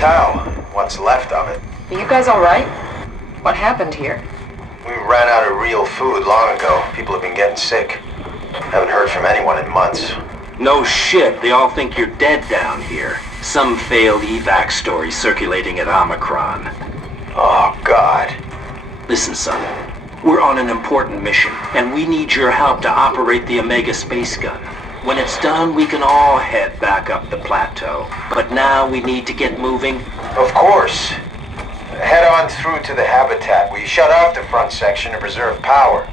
tell. What's left of it. Are you guys alright? What happened here? We ran out of real food long ago. People have been getting sick. Haven't heard from anyone in months. No shit, they all think you're dead down here. Some failed evac story circulating at Omicron. Oh, God. Listen, son. We're on an important mission, and we need your help to operate the Omega space gun. When it's done, we can all head back up the plateau. But now we need to get moving. Of course. Head on through to the habitat. We shut off the front section to preserve power.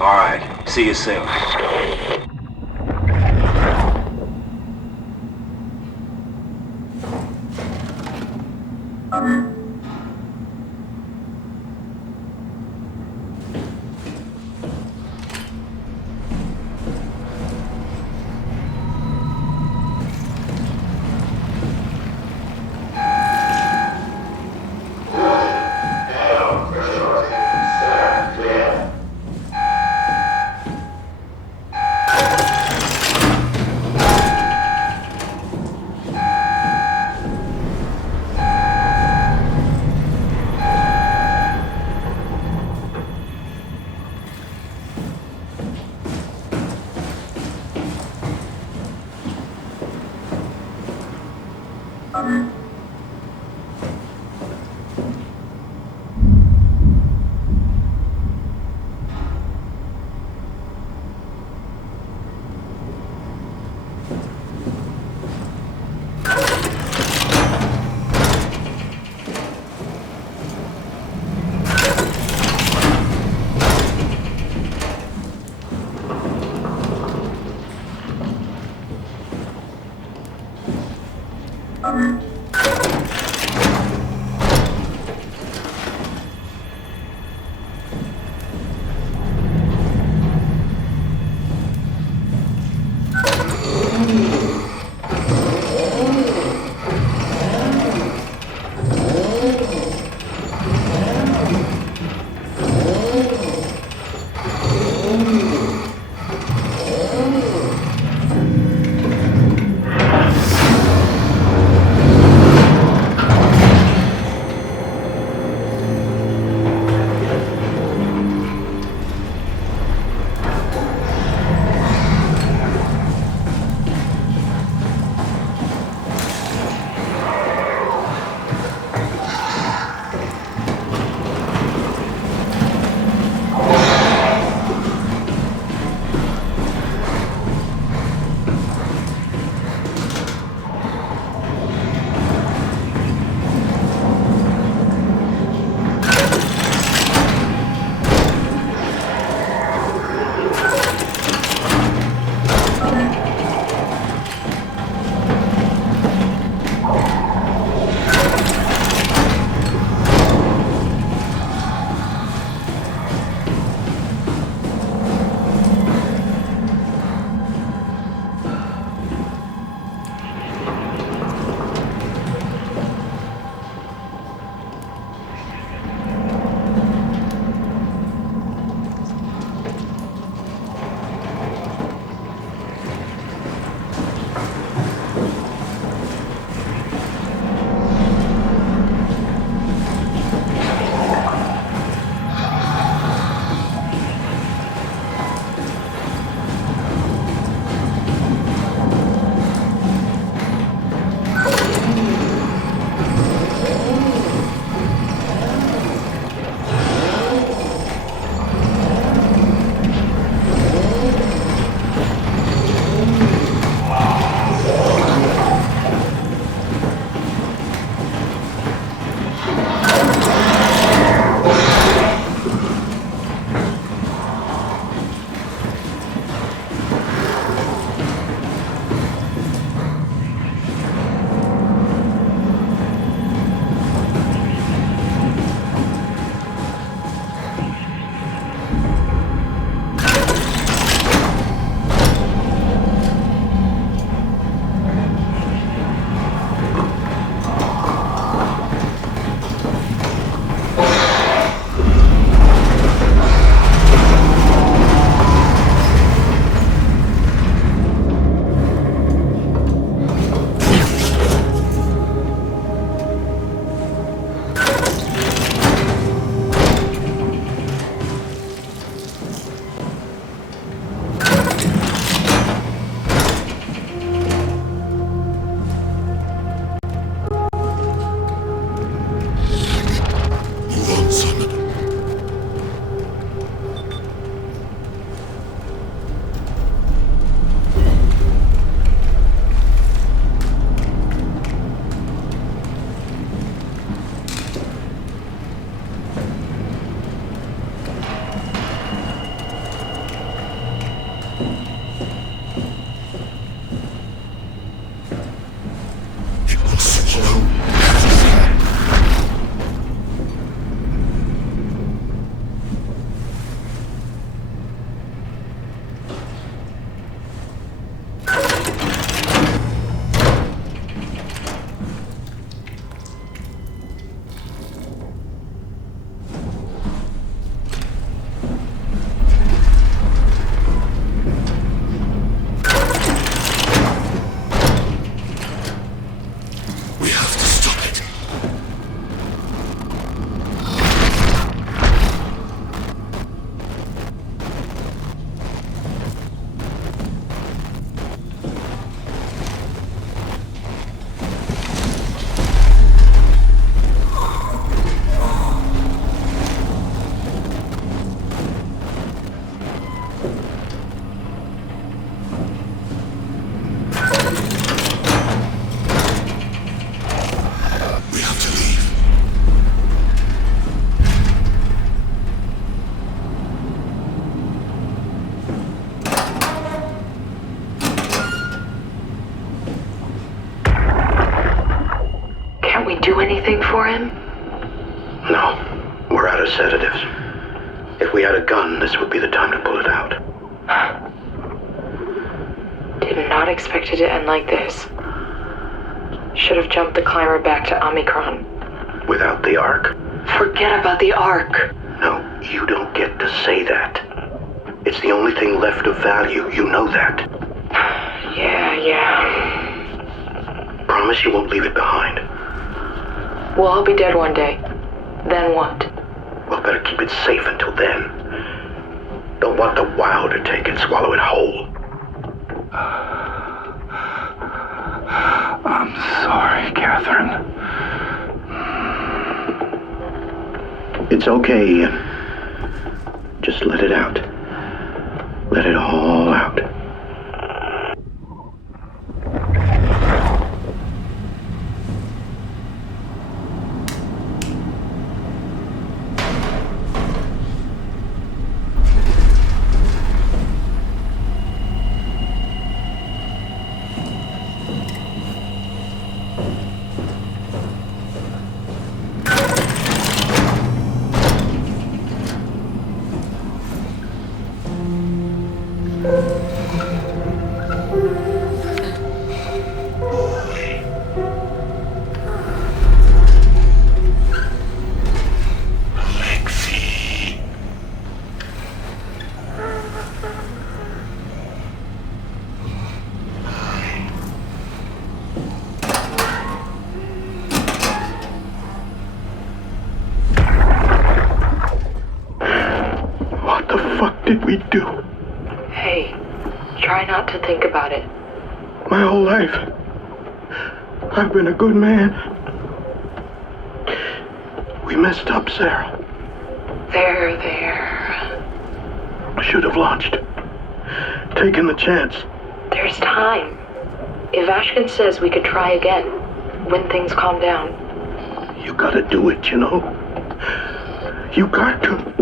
All right. See you soon. anything for him? No. We're out of sedatives. If we had a gun, this would be the time to pull it out. Did not expect it to end like this. Should have jumped the climber back to Omicron. Without the Ark? Forget about the Ark. No, you don't get to say that. It's the only thing left of value. You know that. Yeah. Promise you won't leave it behind. We'll all be dead one day. Then what? Well, better keep it safe until then. Don't want the Wow to take and swallow it whole. I'm sorry, Catherine. It's okay, Ian. Just let it out. Let it all out. Did we do? Hey, try not to think about it. My whole life, I've been a good man. We messed up, Sarah. There. I should have launched. Taken the chance. There's time. If Ashkin says we could try again, when things calm down. You gotta do it, you know. You got to.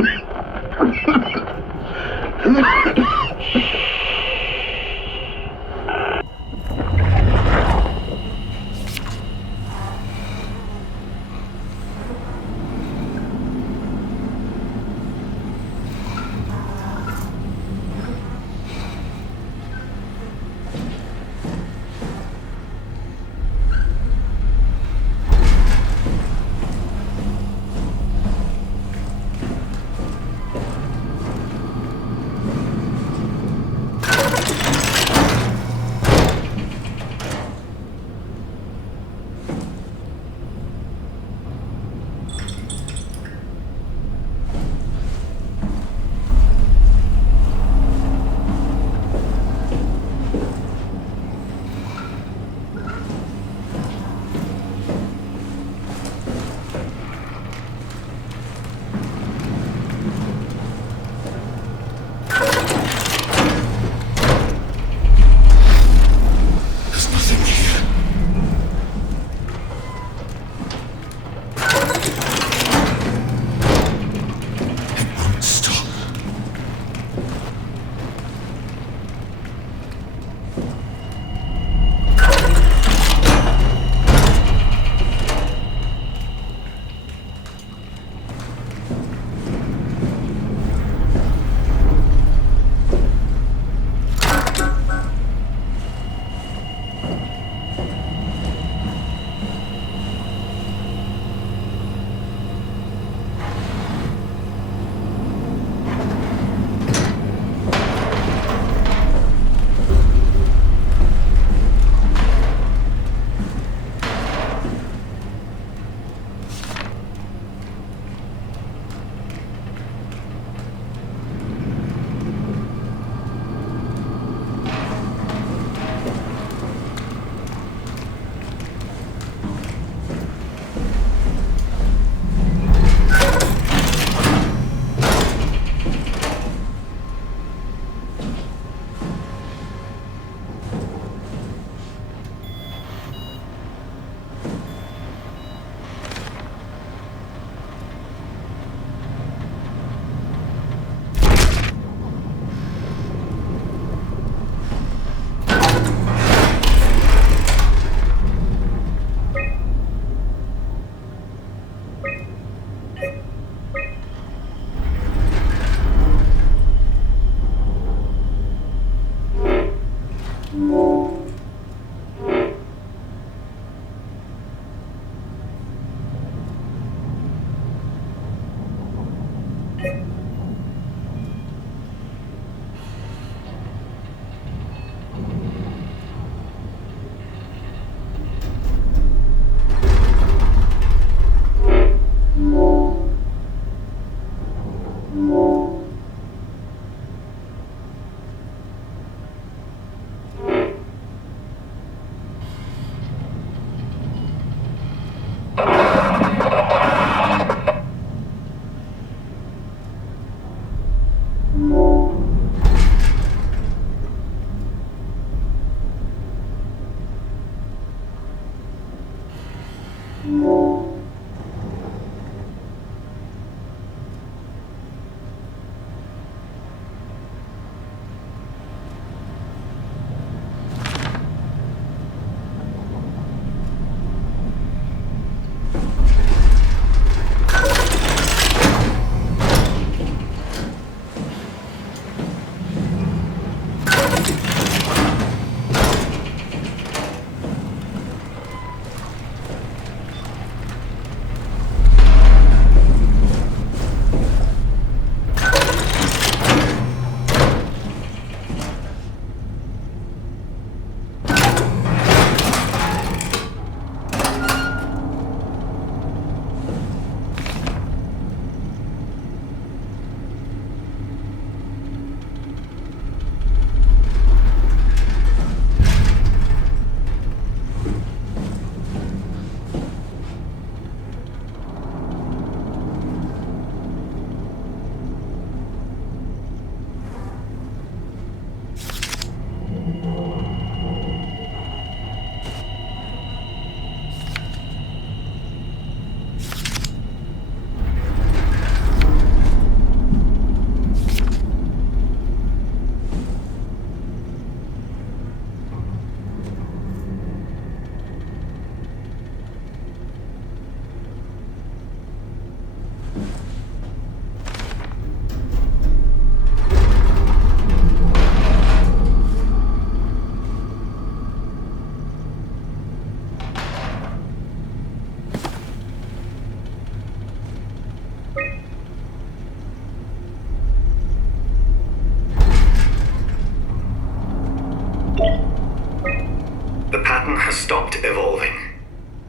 The pattern has stopped evolving.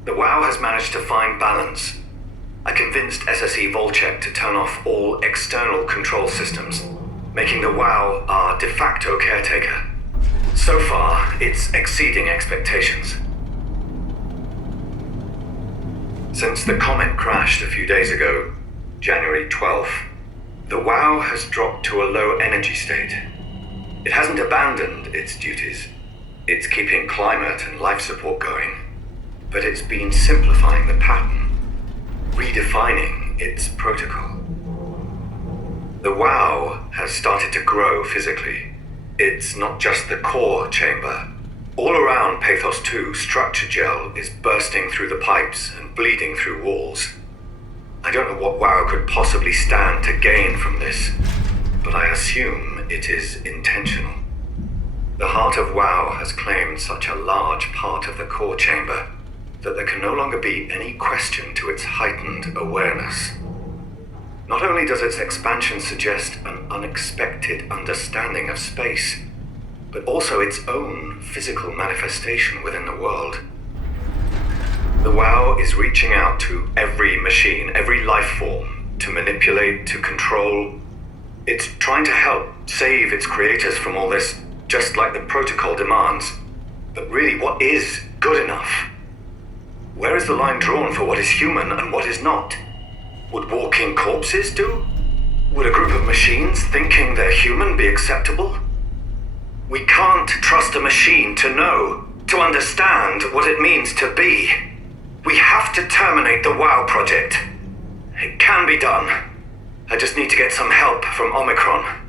The WoW has managed to find balance. I convinced SSE Volchek to turn off all external control systems, making the WoW our de facto caretaker. So far, it's exceeding expectations. Since the comet crashed a few days ago, January 12th, the WoW has dropped to a low energy state. It hasn't abandoned its duties. It's keeping climate and life support going. But it's been simplifying the pattern, redefining its protocol. The WoW has started to grow physically. It's not just the core chamber. All around Pathos 2, structure gel is bursting through the pipes and bleeding through walls. I don't know what WoW could possibly stand to gain from this, but I assume it is intentional. The heart of WoW has claimed such a large part of the core chamber that there can no longer be any question to its heightened awareness. Not only does its expansion suggest an unexpected understanding of space, but also its own physical manifestation within the world. The WoW is reaching out to every machine, every life form, to manipulate, to control. It's trying to help save its creators from all this, just like the protocol demands. But really, what is good enough? Where is the line drawn for what is human and what is not? Would walking corpses do? Would a group of machines thinking they're human be acceptable? We can't trust a machine to know, to understand what it means to be. We have to terminate the WoW project. It can be done. I just need to get some help from Omicron.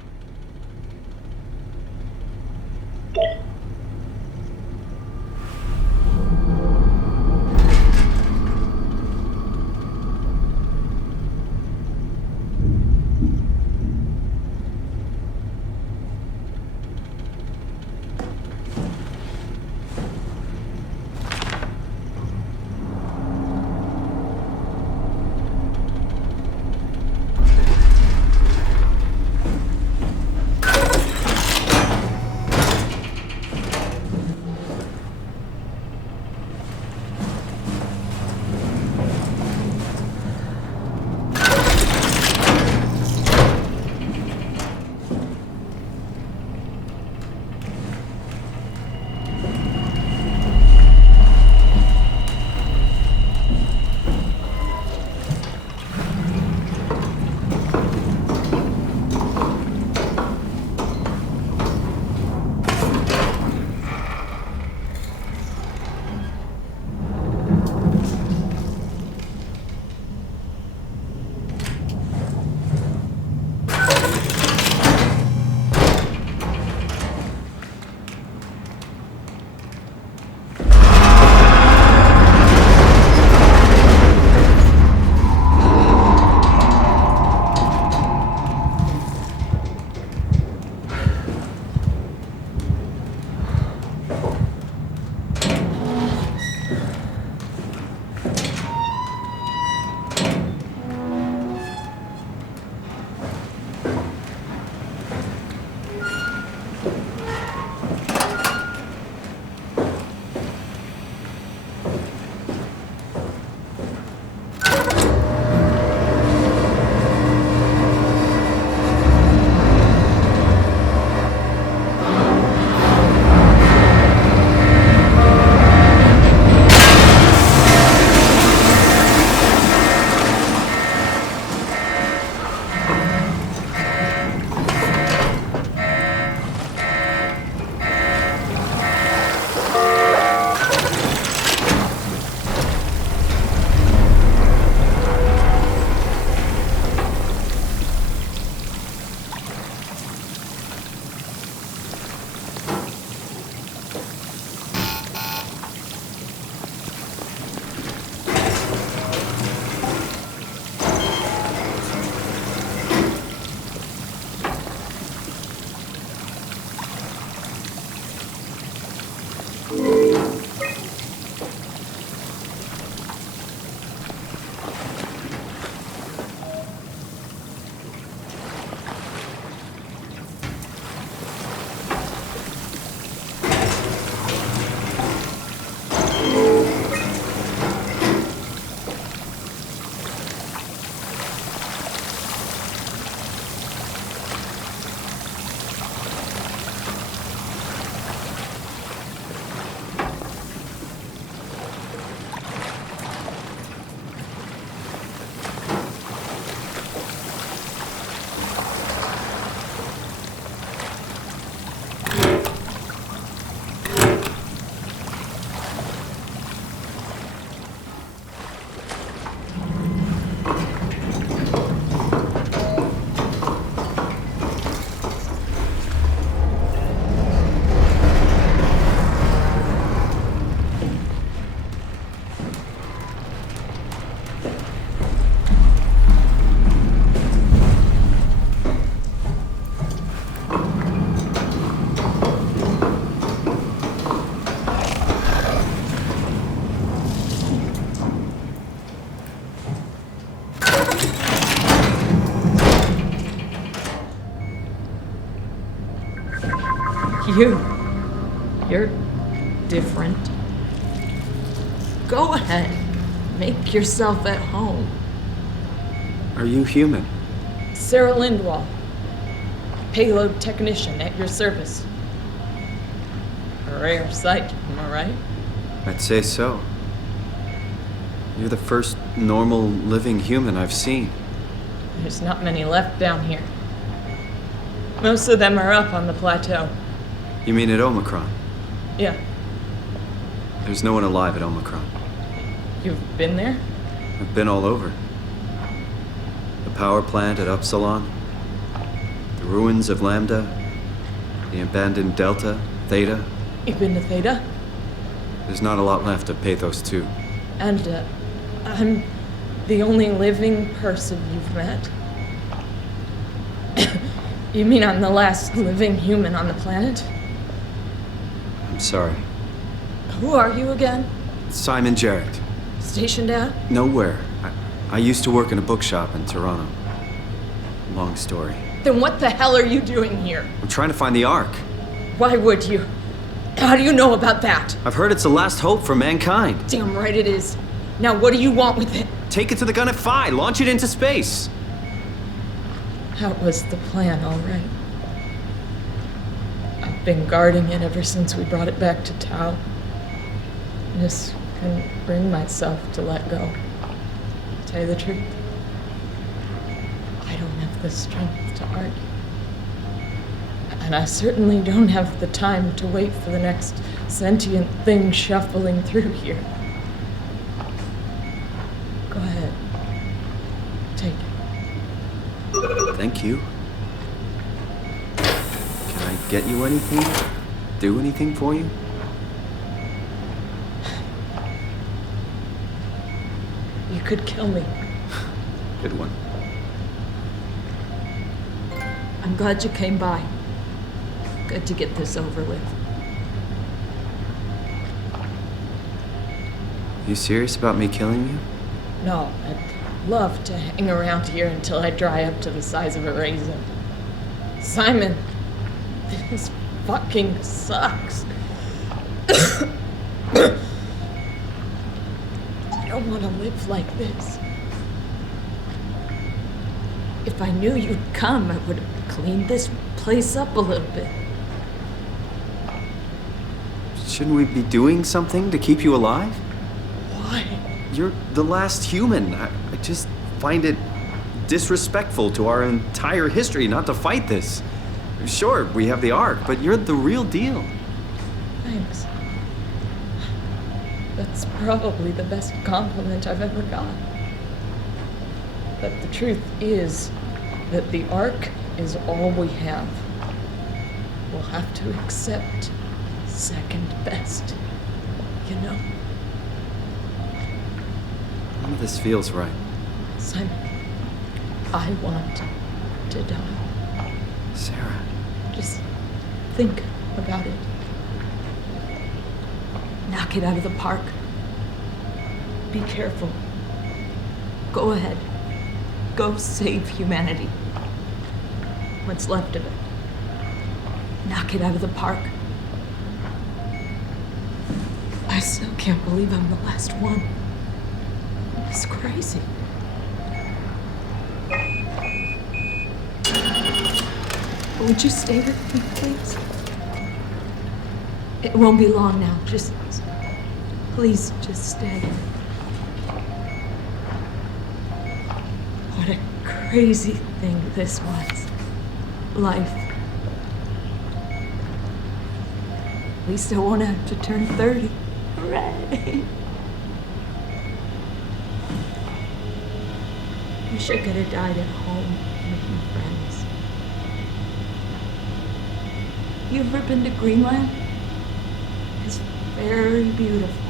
You're different. Go ahead. Make yourself at home. Are you human? Sarah Lindwall. Payload technician at your service. A rare sight, am I right? I'd say so. You're the first normal living human I've seen. There's not many left down here. Most of them are up on the plateau. You mean at Omicron? Yeah. There's no one alive at Omicron. You've been there? I've been all over. The power plant at Upsilon, the ruins of Lambda, the abandoned Delta, Theta. You've been to Theta? There's not a lot left of Pathos 2. And, I'm the only living person you've met? You mean I'm the last living human on the planet? I'm sorry. Who are you again? Simon Jarrett. Stationed at? Nowhere. I used to work in a bookshop in Toronto. Long story. Then what the hell are you doing here? I'm trying to find the Ark. Why would you? How do you know about that? I've heard it's the last hope for mankind. Damn right it is. Now what do you want with it? Take it to the Gun at Phi. Launch it into space. That was the plan, all right. I've been guarding it ever since we brought it back to Tau. Just couldn't bring myself to let go. To tell you the truth, I don't have the strength to argue. And I certainly don't have the time to wait for the next sentient thing shuffling through here. Go ahead. Take it. Thank you. Can I get you anything? Do anything for you? You could kill me. Good one. I'm glad you came by. Good to get this over with. You serious about me killing you? No, I'd love to hang around here until I dry up to the size of a raisin. Simon, this fucking sucks. I don't want to live like this. If I knew you'd come, I would have cleaned this place up a little bit. Shouldn't we be doing something to keep you alive? Why? You're the last human. I just find it disrespectful to our entire history not to fight this. Sure, we have the Ark, but you're the real deal. Thanks. That's probably the best compliment I've ever got. But the truth is that the Ark is all we have. We'll have to accept second best, you know? None of this feels right. Simon, I want to die. Sarah. Just think about it. Knock it out of the park. Be careful. Go ahead. Go save humanity. What's left of it. Knock it out of the park. I still can't believe I'm the last one. It's crazy. Would you stay with me, please? It won't be long now. Please, just stay. What a crazy thing this was. Life. At least I won't have to turn 30. Hooray! Wish I could have died at home with my friends. You ever been to Greenland? It's very beautiful.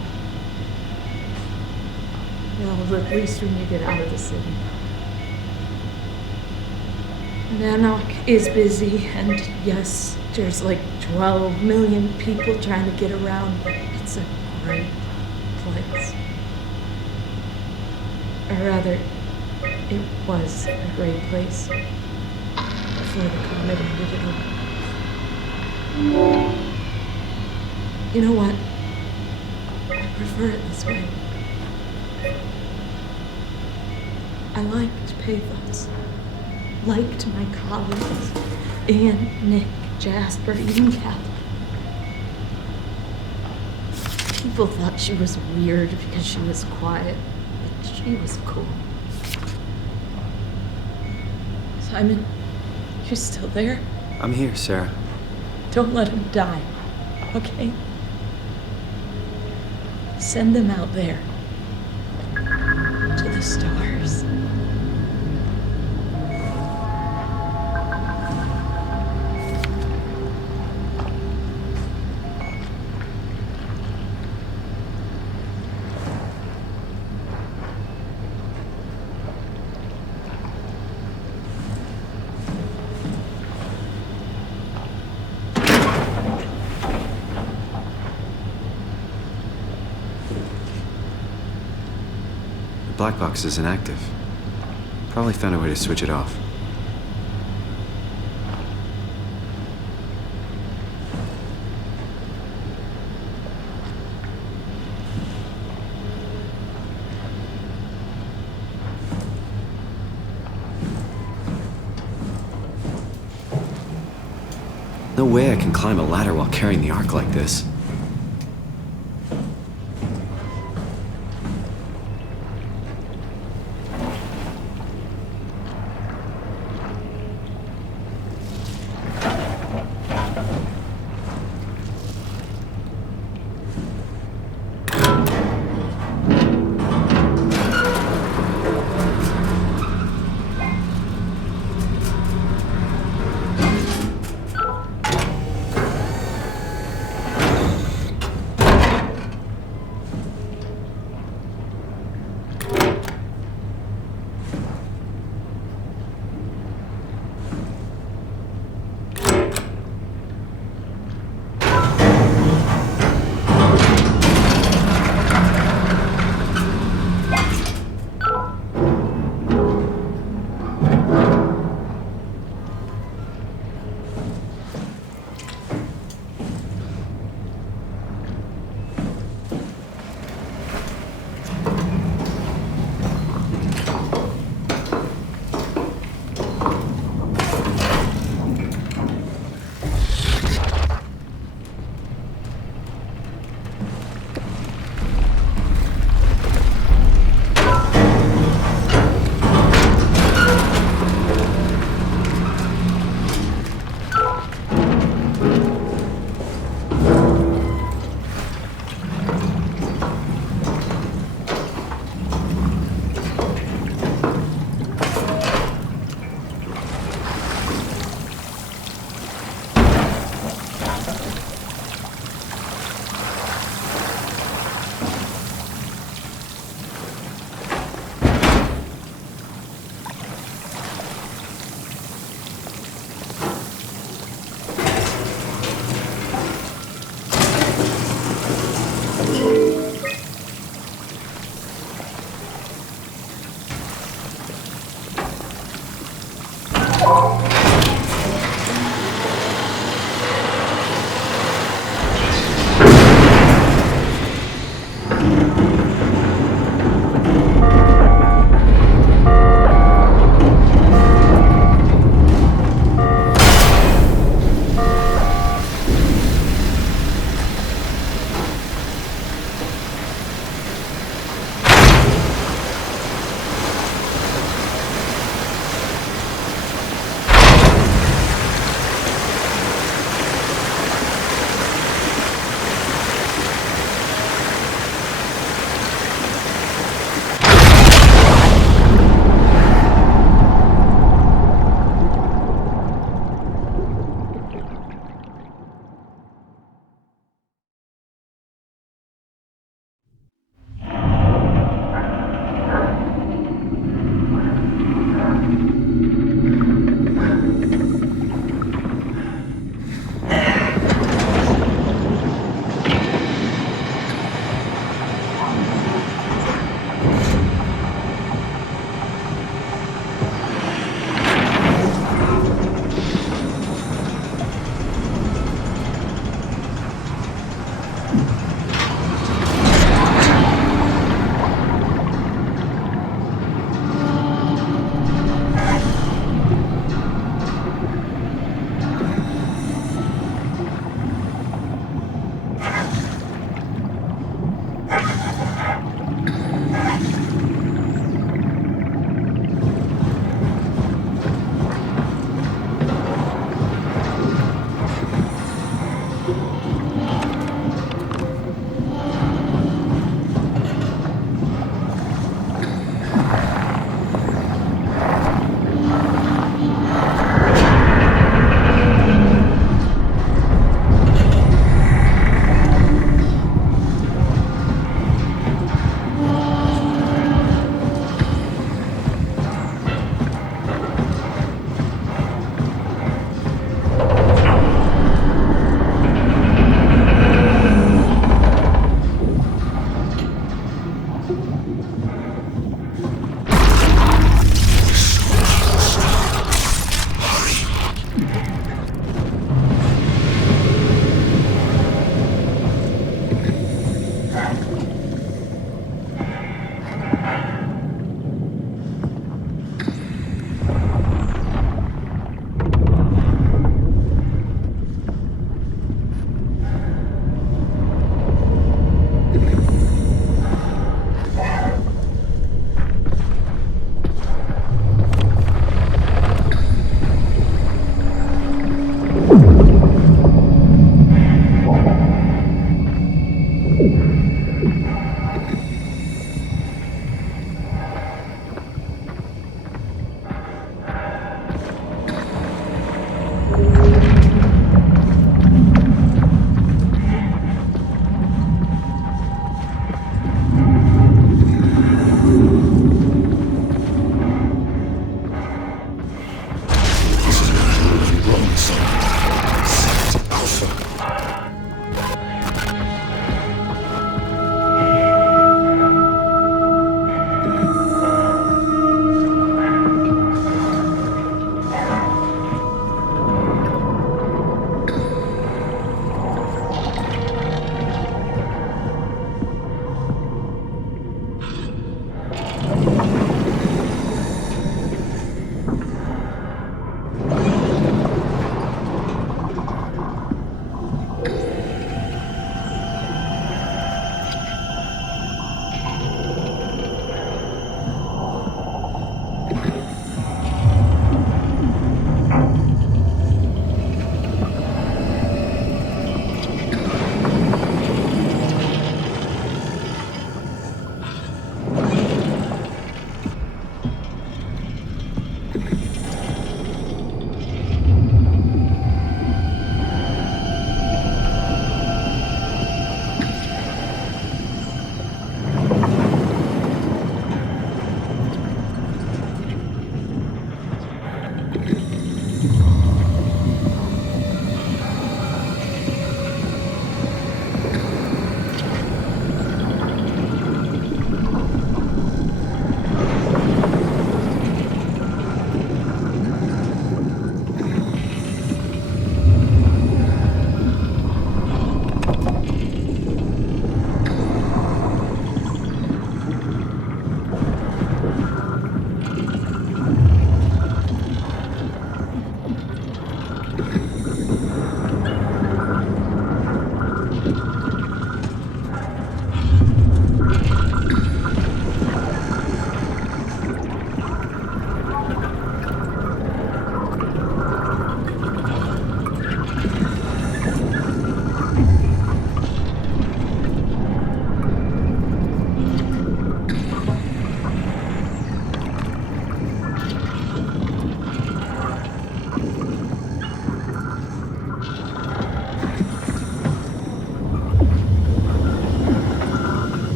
Well, at least when you get out of the city. Nanook is busy, and yes, there's like 12 million people trying to get around, but it's a great place. Or rather, it was a great place before the comet ended it all. You know what? I prefer it this way. I liked pathos. Liked my colleagues. Ian, Nick, Jasper, even Kat. People thought she was weird because she was quiet, but she was cool. Simon, you still there? I'm here, Sarah. Don't let him die, okay? Send them out there. To the stars. The black box is inactive. Probably found a way to switch it off. No way I can climb a ladder while carrying the Ark like this.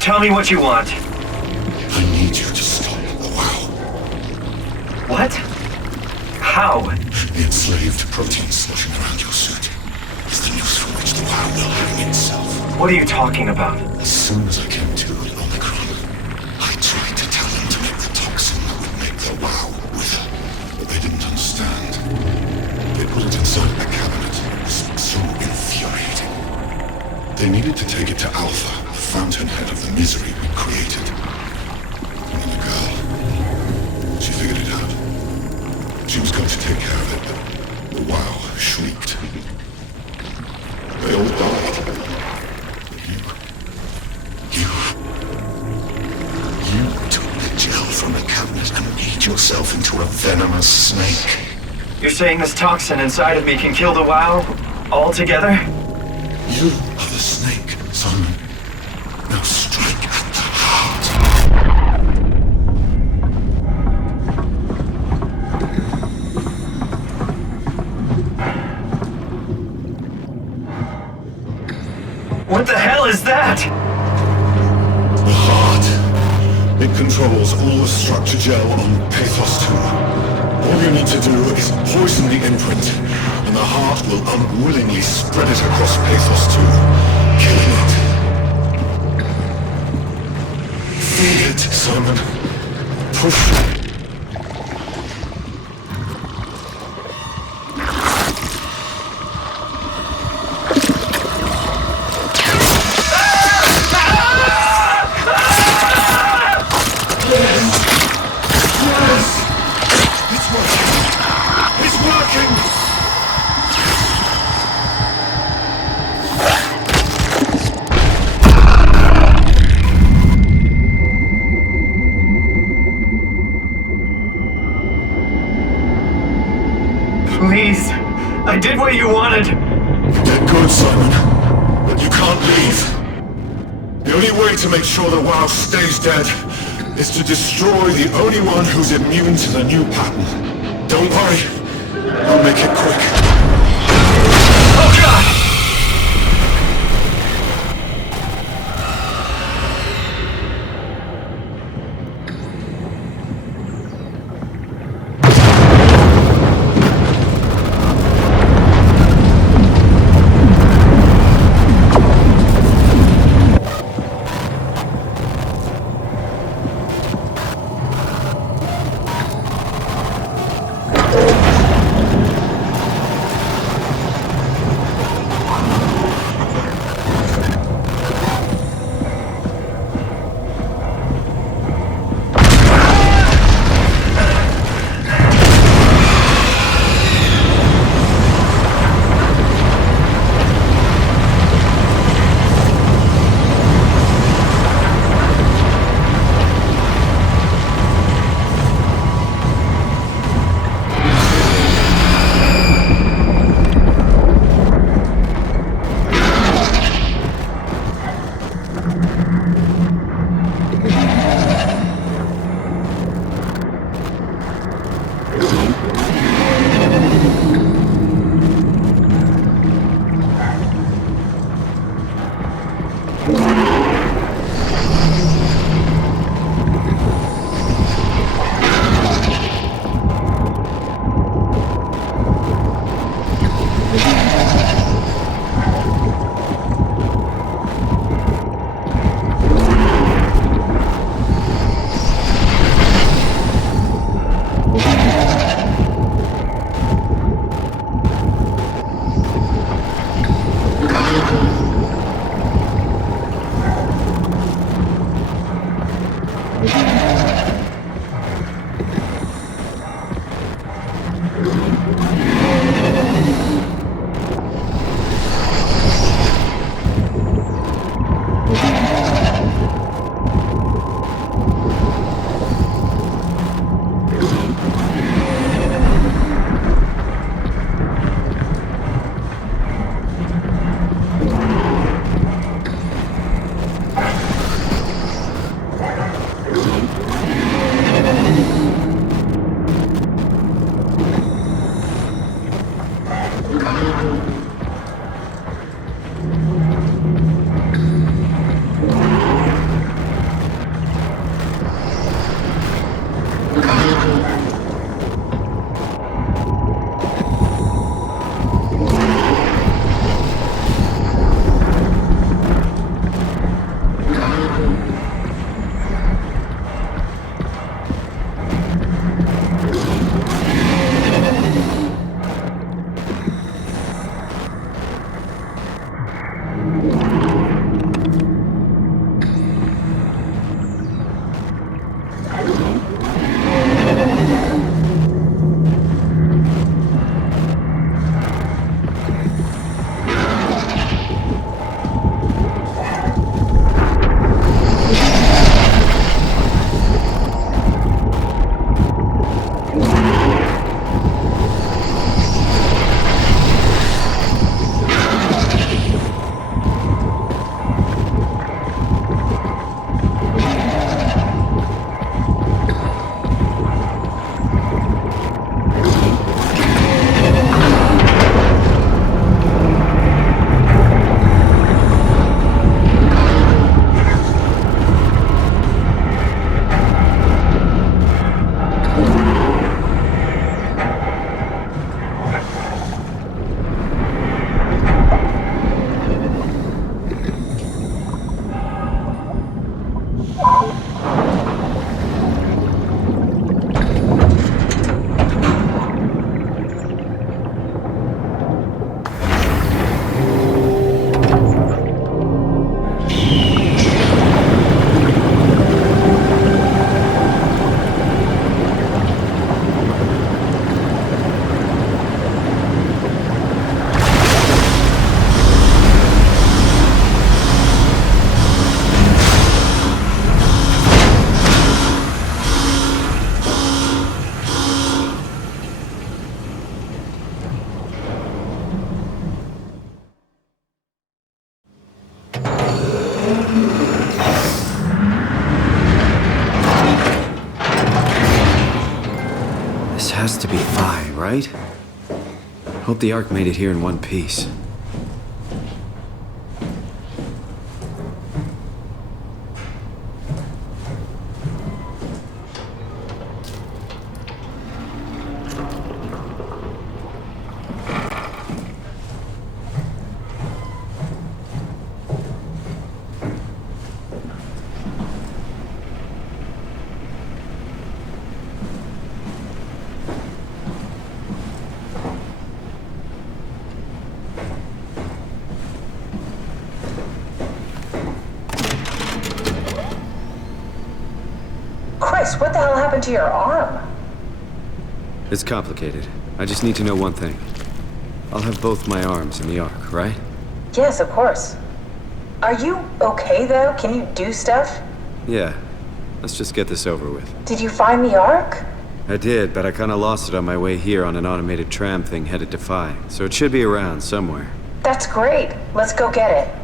Tell me what you want. I need you to stop the WoW. What? How? The enslaved protein sloshing around your suit is the noose from which the WoW will hang itself. What are you talking about? As soon as I came to Omicron, I tried to tell them to make the toxin that would make the WoW wither, but they didn't understand. They put it inside the cabinet. It was so infuriating. They needed to take it to Alpha, fountainhead of the misery we created. And then the girl, she figured it out. She was going to take care of it, but the WoW shrieked. They all died. You took the gel from the cabinet and made yourself into a venomous snake. You're saying this toxin inside of me can kill the WoW altogether? You are the snake, Simon. Now strike at the heart. What the hell is that? The heart. It controls all the structure gel on Pathos 2. All you need to do is poison the imprint, and the heart will unwillingly spread it across Pathos 2, killing it. Feed it, Simon. Push it. Please. I did what you wanted. Get good, Simon. But you can't leave. The only way to make sure the WoW stays dead is to destroy the only one who's immune to the new pattern. Don't worry. I'll make it quick. Oh God! has to be Phi, right? Hope the Ark made it here in one piece. What the hell happened to your arm? It's complicated. I just need to know one thing. I'll have both my arms in the Ark, right? Yes, of course. Are you okay, though? Can you do stuff? Yeah. Let's just get this over with. Did you find the Ark? I did, but I kinda lost it on my way here on an automated tram thing headed to Phi. So it should be around somewhere. That's great. Let's go get it.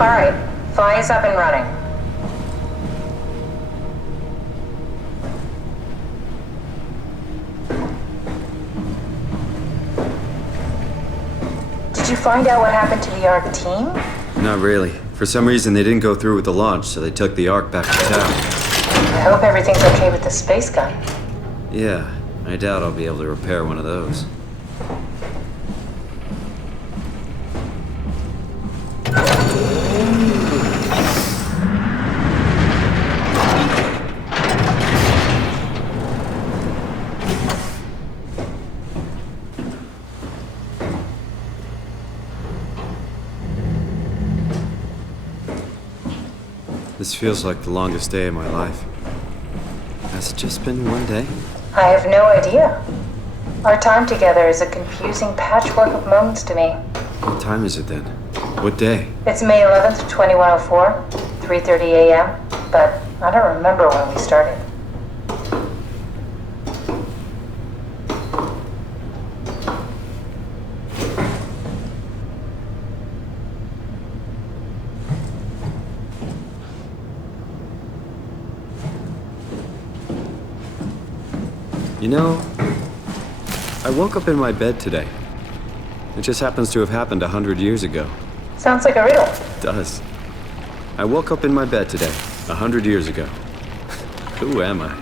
All right, Phi is up and running. Did you find out what happened to the Ark team? Not really. For some reason, they didn't go through with the launch, so they took the Ark back to town. I hope everything's okay with the space gun. Yeah, I doubt I'll be able to repair one of those. This feels like the longest day of my life. Has it just been one day? I have no idea. Our time together is a confusing patchwork of moments to me. What time is it then? What day? It's May 11th, 2104, 3:30 a.m., but I don't remember when we started. You know, I woke up in my bed today. It just happens to have happened 100 years ago. Sounds like a riddle. It does. I woke up in my bed today, 100 years ago. Who am I?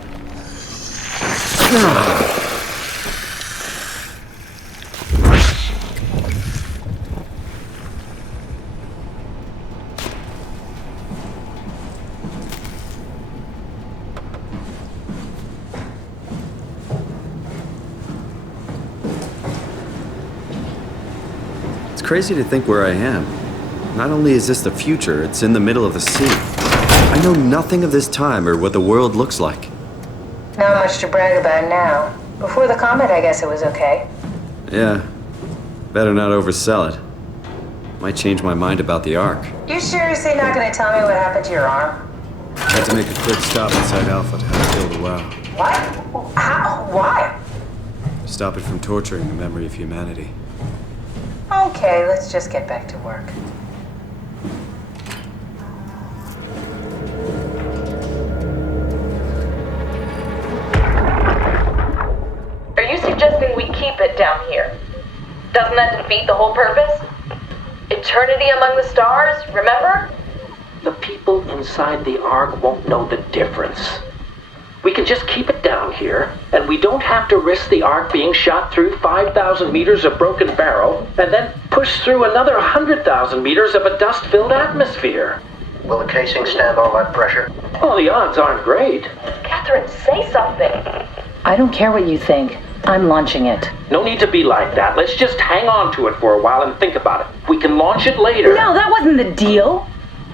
It's crazy to think where I am. Not only is this the future, it's in the middle of the sea. I know nothing of this time or what the world looks like. Not much to brag about now. Before the comet, I guess it was okay. Yeah. Better not oversell it. Might change my mind about the Ark. You seriously not gonna tell me what happened to your arm? Had to make a quick stop inside Alpha to help kill the WoW. What? How? Why? Stop it from torturing the memory of humanity. Okay, let's just get back to work. Are you suggesting we keep it down here? Doesn't that defeat the whole purpose? Eternity among the stars, remember? The people inside the Ark won't know the difference. We can just keep it down here, and we don't have to risk the Ark being shot through 5,000 meters of broken barrel, and then push through another 100,000 meters of a dust-filled atmosphere. Will the casing stand all that pressure? Well, the odds aren't great. Catherine, say something. I don't care what you think. I'm launching it. No need to be like that. Let's just hang on to it for a while and think about it. We can launch it later. No, that wasn't the deal.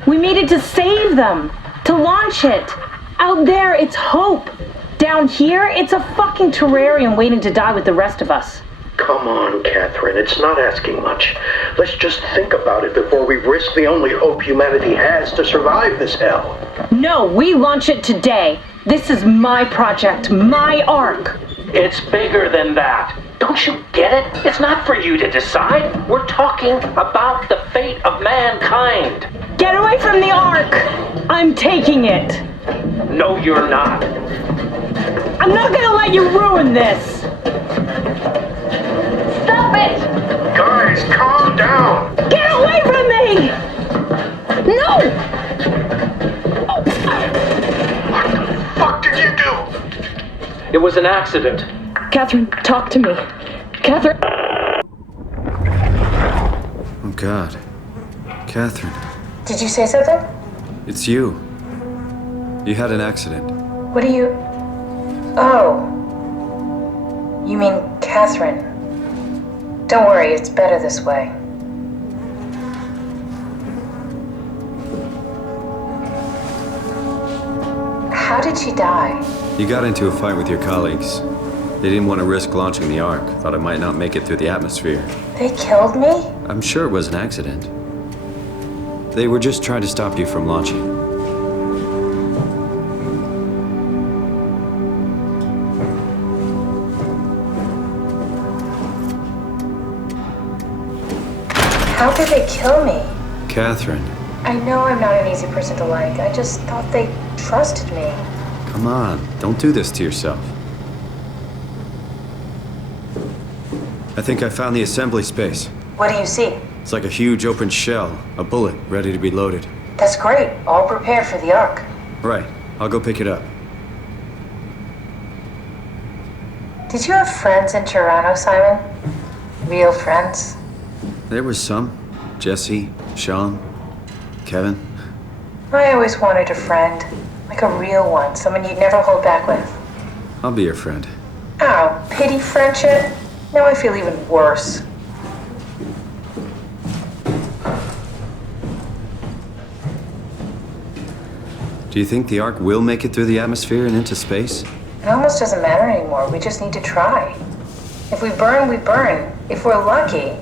We made it to save them. To launch it. Out there, it's hope. Down here, it's a fucking terrarium waiting to die with the rest of us. Come on, Catherine. It's not asking much. Let's just think about it before we risk the only hope humanity has to survive this hell. No, we launch it today. This is my project, my Ark. It's bigger than that. Don't you get it? It's not for you to decide. We're talking about the fate of mankind. Get away from the Ark! I'm taking it! No, you're not. I'm not gonna let you ruin this! Stop it! Guys, calm down! Get away from me! No! What did you do? It was an accident. Catherine, talk to me. Catherine. Oh, God. Catherine, Did you say something? it's you. You had an accident. What do you... Oh. You mean Catherine. Don't worry, it's better this way. How did she die? You got into a fight with your colleagues. They didn't want to risk launching the Ark. Thought it might not make it through the atmosphere. They killed me? I'm sure it was an accident. They were just trying to stop you from launching. How did they kill me? Catherine, I know I'm not an easy person to like. I just thought they trusted me. come on. Don't do this to yourself. I think I found the assembly space. What do you see? It's like a huge open shell, a bullet ready to be loaded. That's great. All prepared for the Ark. Right, I'll go pick it up. Did you have friends in Toronto, Simon? Real friends? There was some. Jesse, Sean, Kevin. I always wanted a friend. Like a real one. Someone you'd never hold back with. I'll be your friend. Oh, pity friendship? Now I feel even worse. Do you think the Ark will make it through the atmosphere and into space? It almost doesn't matter anymore. We just need to try. If we burn, we burn. If we're lucky,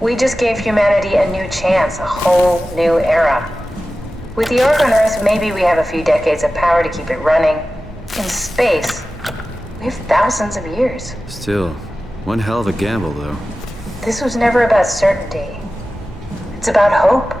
we just gave humanity a new chance, a whole new era. With the Ark on Earth, maybe we have a few decades of power to keep it running. In space, we have thousands of years. Still, one hell of a gamble, though. This was never about certainty. It's about hope.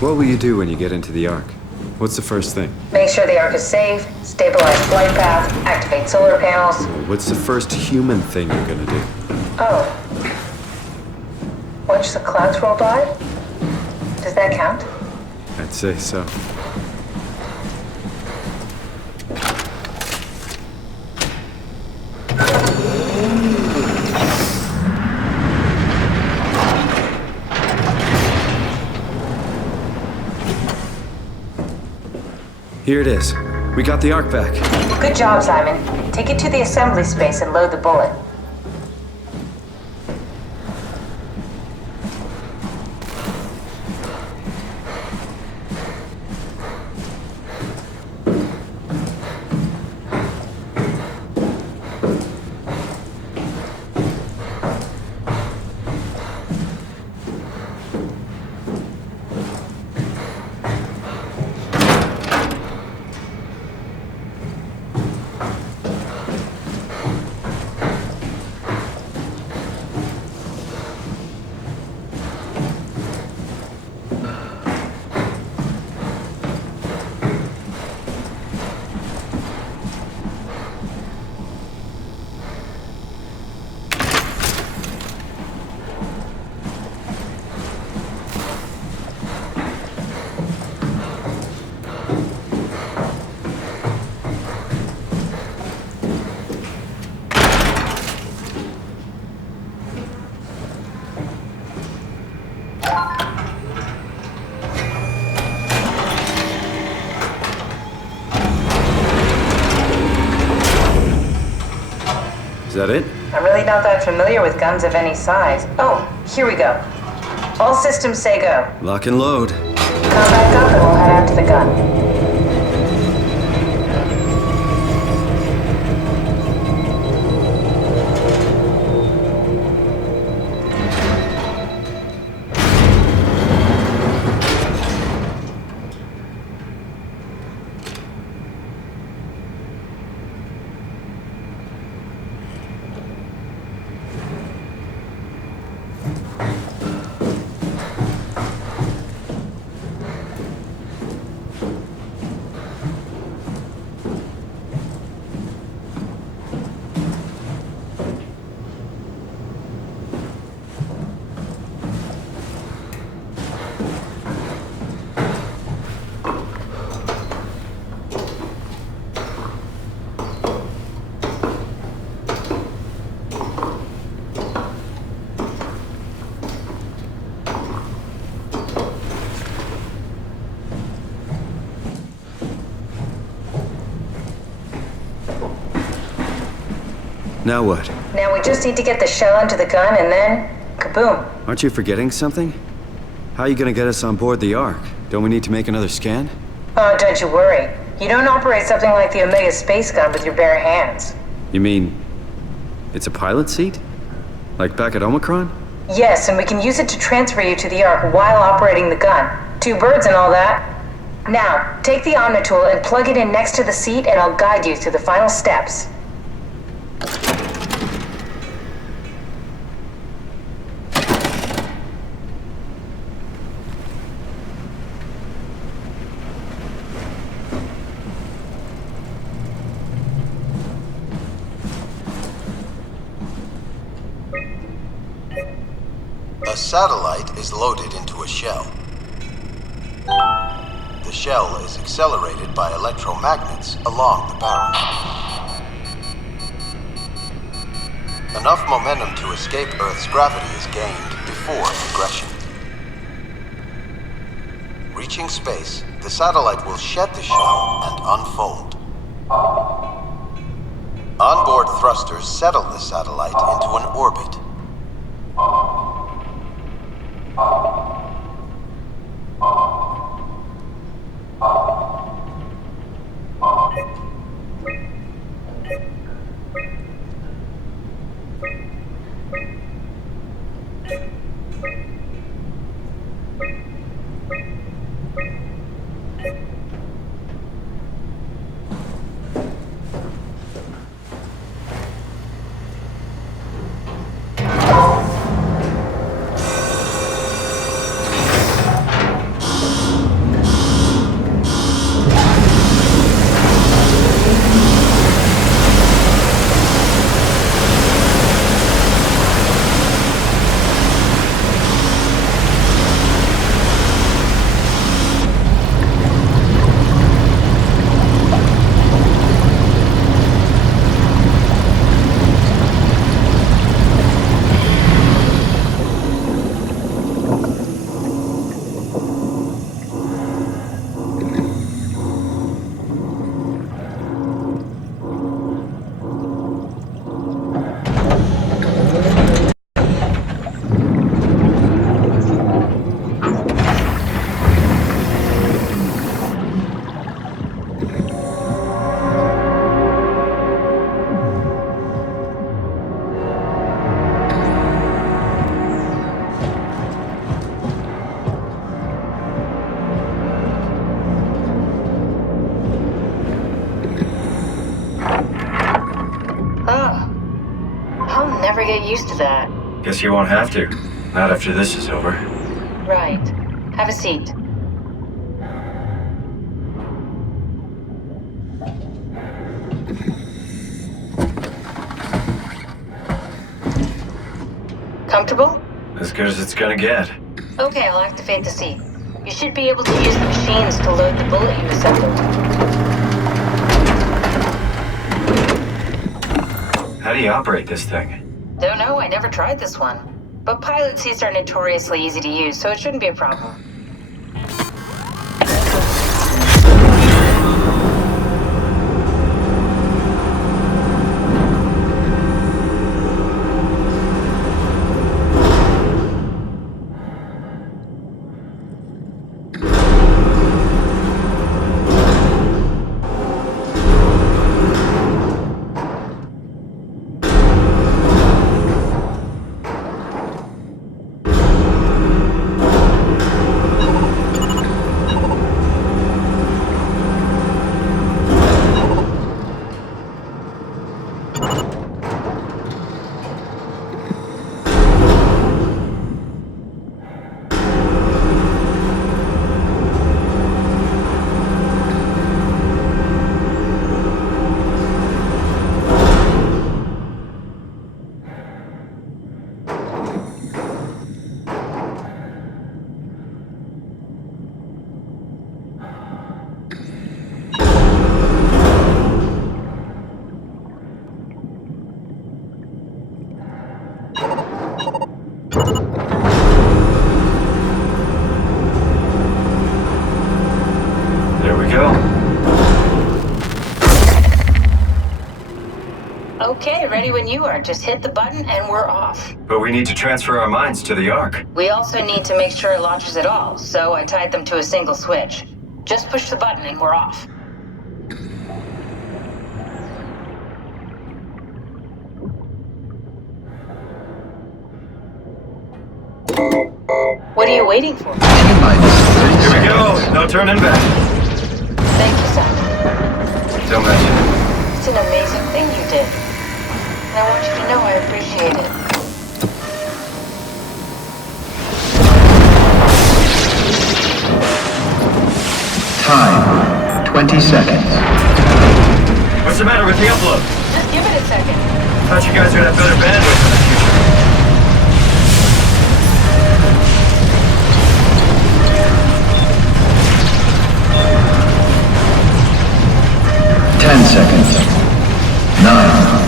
What will you do when you get into the Ark? What's the first thing? Make sure the Ark is safe, stabilize flight path, activate solar panels. What's the first human thing you're gonna do? Oh. Watch the clouds roll by? Does that count? I'd say so. Here it is. We got the Ark back. Good job, Simon. Take it to the assembly space and load the bullet. Is that it? I'm really not that familiar with guns of any size. Oh, here we go. All systems say go. Lock and load. Come back up and we'll head out to the gun. Now what? Now we just need to get the shell into the gun and then, kaboom. Aren't you forgetting something? How are you gonna get us on board the Ark? Don't we need to make another scan? Oh, don't you worry. You don't operate something like the Omega space gun with your bare hands. You mean it's a pilot seat? Like back at Omicron? Yes, and we can use it to transfer you to the Ark while operating the gun. 2 birds and all that. Now, take the Omnitool and plug it in next to the seat and I'll guide you through the final steps. A satellite is loaded into a shell. The shell is accelerated by electromagnets along the barrel. Enough momentum to escape Earth's gravity is gained before regression. Reaching space, the satellite will shed the shell and unfold. Onboard thrusters settle the satellite into an orbit. Get used to that. Guess you won't have to. Not after this is over. Right. Have a seat. Comfortable? As good as it's gonna get. Okay, I'll activate the seat. You should be able to use the machines to load the bullet you assembled. How do you operate this thing? Don't know, I never tried this one. But pilot seats are notoriously easy to use, so it shouldn't be a problem. Okay, ready when you are. Just hit the button and we're off. But we need to transfer our minds to the Ark. We also need to make sure it launches at all, so I tied them to a single switch. Just push the button and we're off. What are you waiting for? Here we go! No turning back. Thank you, Simon. Don't mention it. It's an amazing thing you did. And I want you to know I appreciate it. Time, 20 seconds. What's the matter with the upload? Just give it a second. Thought you guys would have better bandwidth in the future. 10 seconds. 9,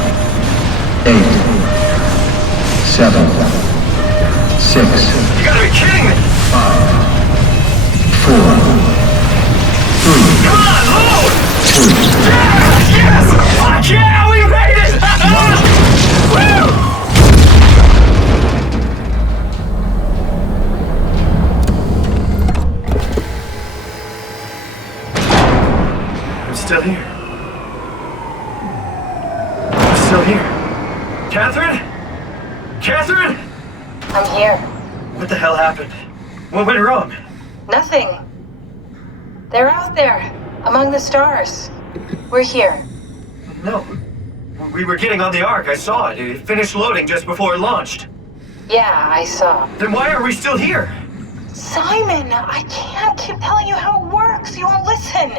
8, 7, 6. You gotta be kidding me! 5, 4, 3. Come on, load! 2. Yes! Fuck yeah! We made it! Woo! I'm still here. I'm still here. Catherine? Catherine? I'm here. What the hell happened? What went wrong? Nothing. They're out there, among the stars. We're here. No. We were getting on the Ark. I saw it. It finished loading just before it launched. Yeah, I saw. Then why are we still here? Simon, I can't keep telling you how it works. You won't listen.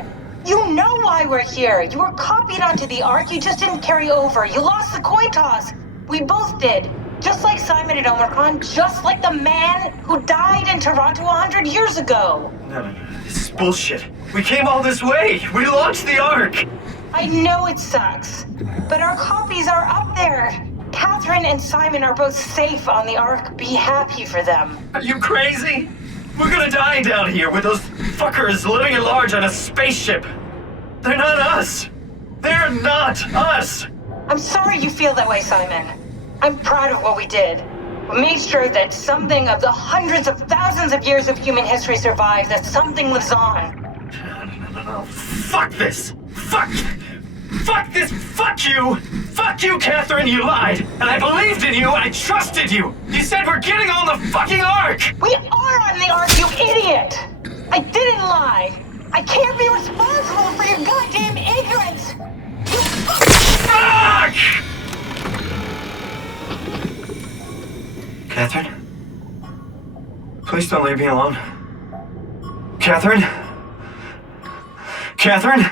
You know why we're here. You were copied onto the Ark. You just didn't carry over. You lost the coin toss. We both did. Just like Simon at Omicron, just like the man who died in Toronto 100 years ago. No. This is bullshit. We came all this way. We launched the Ark. I know it sucks, but our copies are up there. Catherine and Simon are both safe on the Ark. Be happy for them. Are you crazy? We're gonna die down here with those fuckers living at large on a spaceship. They're not us. They're not us. I'm sorry you feel that way, Simon. I'm proud of what we did. We made sure that something of the hundreds of thousands of years of human history survives, that something lives on. No. Fuck this. Fuck this. Fuck you. Fuck you, Catherine. You lied. And I believed in you. I trusted you. You said we're getting on the fucking Ark. We are on the Ark, you idiot. I didn't lie. I can't be responsible for your goddamn ignorance. You Fuck! Catherine? Please don't leave me alone. Catherine? Catherine?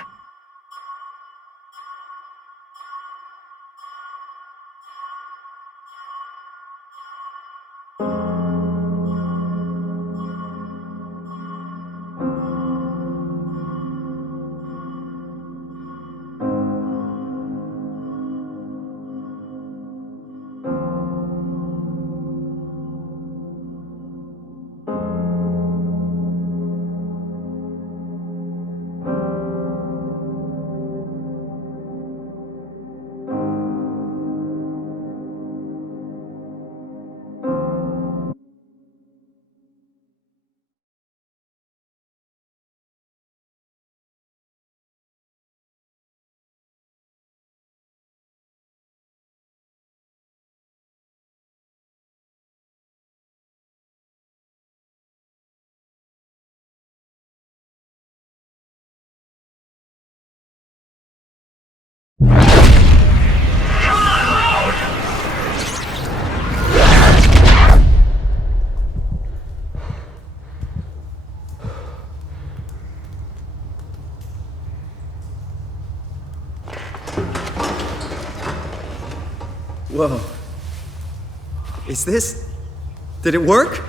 Whoa. Is this... Did it work?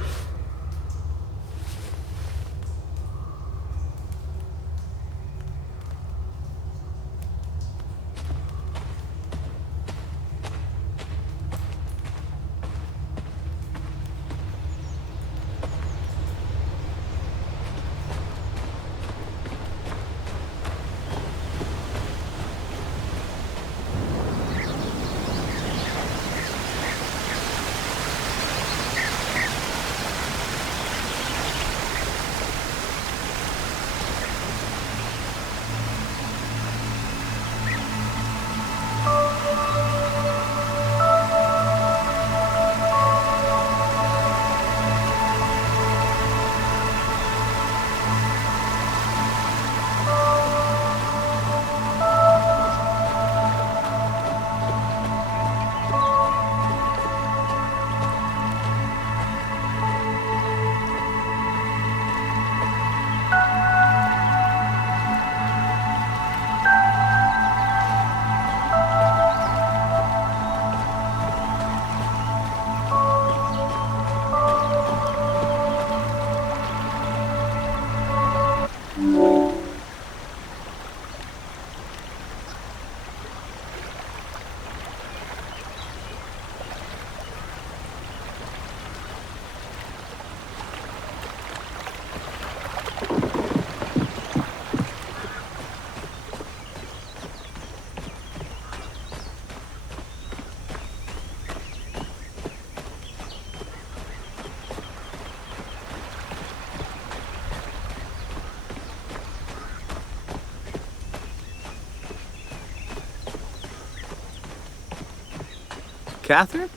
Catherine?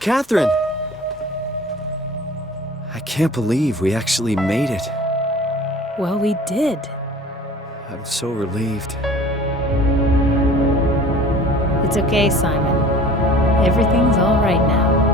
Catherine! I can't believe we actually made it. Well, we did. I'm so relieved. It's okay, Simon. Everything's all right now.